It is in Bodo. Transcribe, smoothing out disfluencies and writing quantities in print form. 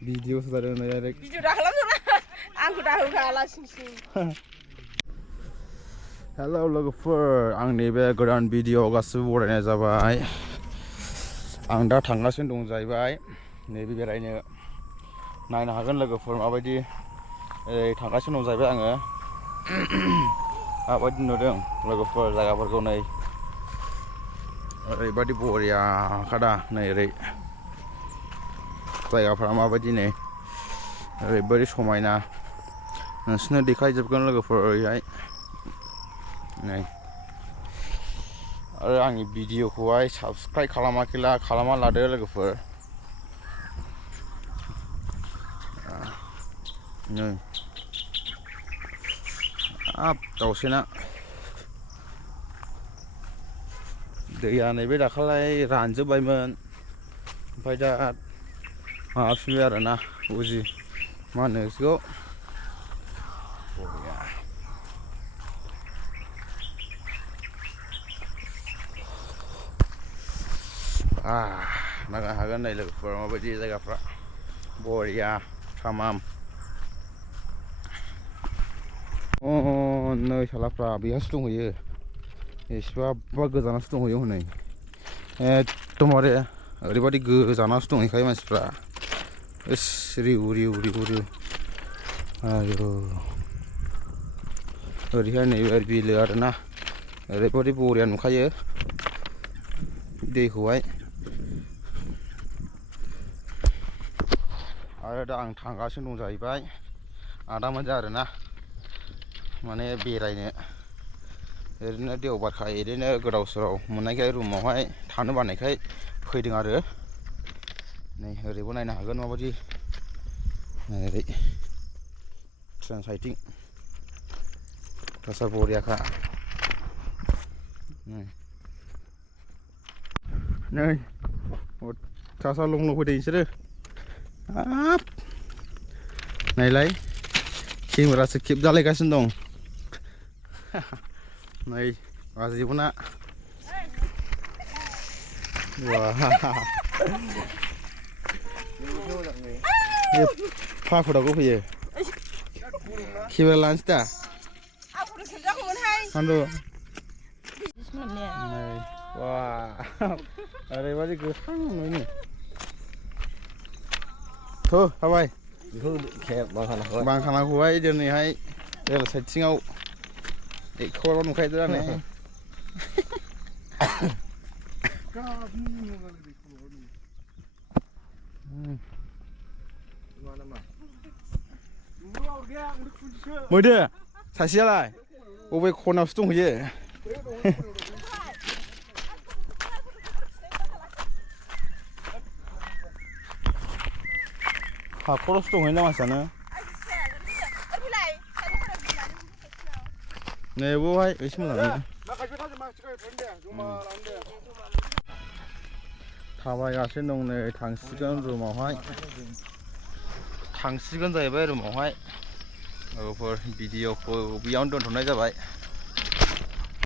Video saudara direct. Video dah kelam sana. Aku dah kalah sing. Hello lwgwpwr, आंनि बे गोदान भिडिअ गासिबो बरायनाय जाबाय। आं दा थांगासिनो दं जाहैबाय नैबे बेरायनो नायनो हागोन लोगोफोर माबायदि थांगासिनो दं जाहैबाय आङो। माबायदि नुदों लोगोफोर जायगाफोरखौ नै ओरैबायदि बरियाखादा नै ओरै जायगाफोरा माबायदि नै ओरैबायदि समायना नोंसोरनो देखायजोबगोन लोगोफोर ओरैहाय नै आरो आंनि भिडिअखौहाय साबस्क्राइब खालामाखैला खालामना लादो लोगोफोर नै हाब दाउसेना दैया नैबे दाखालै रानजोब्बायमोन ओमफ्राय दा माबाफिनबाय आरोना उजि मा होनो बिखौ नायनो हागोन नै लोगोफोर माबायदि जायगाफ्रा बरिया थामाम। नै सालाफ्रा बेहासो दंहैयो एसेबाबा गोजानावसो दंहैयो हनै एकदमबारे ओरैबायदि गोजानावसो दंहैखायो मानसिफ्रा इस रिउ आयु ओरैहाय नैबे बिलो आरोना ओरैबायदि बरिया नुखायो दैखौहाय आरो दा आं थांगासिनो दं जाहैबाय आदामोनजों आरोना माने बेरायनो ओरैनो देवबारखाय ओरैनो गोदाव सोराव मोननायखाय रुमावहाय थानो बानायखाय फैदों आरो नै ओरैबो नायनो हागोन माबायदि ओरै ट्रेन साइटिं गासा बरियाखा नै गासा लं फैदों बिसोरो हाब नायलाय केमेरासो खेबजालायगासिनो दं नै बाजैमोना फाखुदाखौ फैयो केमेरा लानोसै दा ओरैबायदि गोथां नुयो थ' हाबाय बांखानाखौहाय दिनैहाय रेल साइटिङाव एकखौल' नुखायो दा नै मैदो सासेयालाय बबे खनायावसो दंहैयो हाखरावसो दंहैयो ना मानसियानो नै बेवहाय एसे मोजां थाबायगासिनो दं नै थांसिगोन रुमावहाय थांसिगोन जाहैबाय रुमावहाय लोगोफोर भिडिअखौ बेयावनो दोनथ'नाय जाबाय।